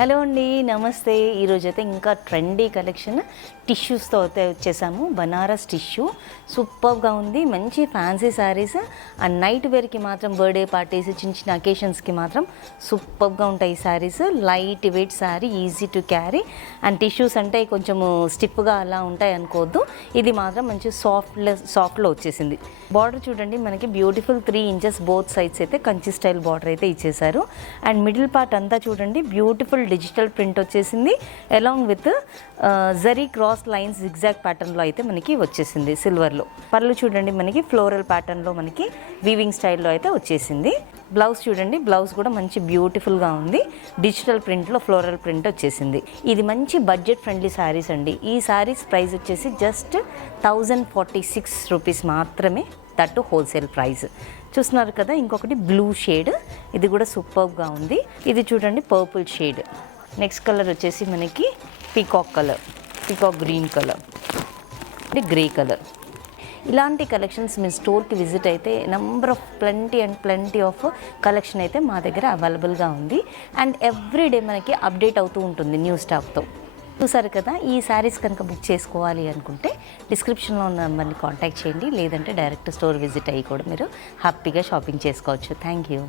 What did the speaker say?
Hello అండి, నమస్తే. ఈరోజైతే ఇంకా ట్రెండీ కలెక్షన్ టిష్యూస్తో అయితే వచ్చేసాము. బనారస్ టిష్యూ సూపర్గా ఉంది. మంచి ఫ్యాన్సీ శారీస్ అండ్ నైట్ వేర్కి మాత్రం, బర్త్డే పార్టీస్, చిన్న చిన్న అకేషన్స్కి మాత్రం సూపర్గా ఉంటాయి ఈ saris. Light weight sari, easy to carry. And tissues అంటే కొంచెము స్టిఫ్గా అలా ఉంటాయి అనుకోవద్దు. ఇది మాత్రం మంచి సాఫ్ట్లో వచ్చేసింది. బార్డర్ చూడండి, మనకి బ్యూటిఫుల్ 3 ఇంచెస్ బోత్ సైడ్స్ అయితే కంచి స్టైల్ బార్డర్ అయితే ఇచ్చేసారు. అండ్ మిడిల్ పార్ట్ అంతా చూడండి, బ్యూటిఫుల్ డిజిటల్ ప్రింట్ వచ్చేసింది. Along with zari cross lines zigzag ప్యాటర్న్లో అయితే మనకి వచ్చేసింది సిల్వర్లో. పళ్ళు చూడండి, మనకి ఫ్లోరల్ ప్యాటర్న్లో మనకి వీవింగ్ స్టైల్లో అయితే వచ్చేసింది. బ్లౌజ్ చూడండి, బ్లౌజ్ కూడా మంచి బ్యూటిఫుల్గా ఉంది. డిజిటల్ ప్రింట్లో ఫ్లోరల్ ప్రింట్ వచ్చేసింది. ఇది మంచి బడ్జెట్ ఫ్రెండ్లీ శారీస్ అండి. ఈ శారీస్ ప్రైస్ వచ్చేసి జస్ట్ 1046 రూపీస్ మాత్రమే, దట్టు హోల్సేల్ ప్రైస్. చూస్తున్నారు కదా, ఇంకొకటి బ్లూ షేడ్, ఇది కూడా సూపర్గా ఉంది. ఇది చూడండి పర్పుల్ షేడ్. నెక్స్ట్ కలర్ వచ్చేసి మనకి peacock colour, peacock green colour, అంటే గ్రే కలర్. ఇలాంటి కలెక్షన్స్ మీ స్టోర్కి విజిట్ అయితే number of plenty of collection అయితే మా దగ్గర అవైలబుల్గా ఉంది. అండ్ ఎవ్రీడే మనకి అప్డేట్ అవుతూ ఉంటుంది న్యూ స్టాక్తో. చూసారు కదా, ఈ శారీస్ కనుక బుక్ చేసుకోవాలి అనుకుంటే డిస్క్రిప్షన్లో ఉన్న నెంబర్ని కాంటాక్ట్ చేయండి. లేదంటే డైరెక్ట్ స్టోర్ విజిట్ అయ్యి కూడా మీరు హ్యాపీగా షాపింగ్ చేసుకోవచ్చు. Thank you.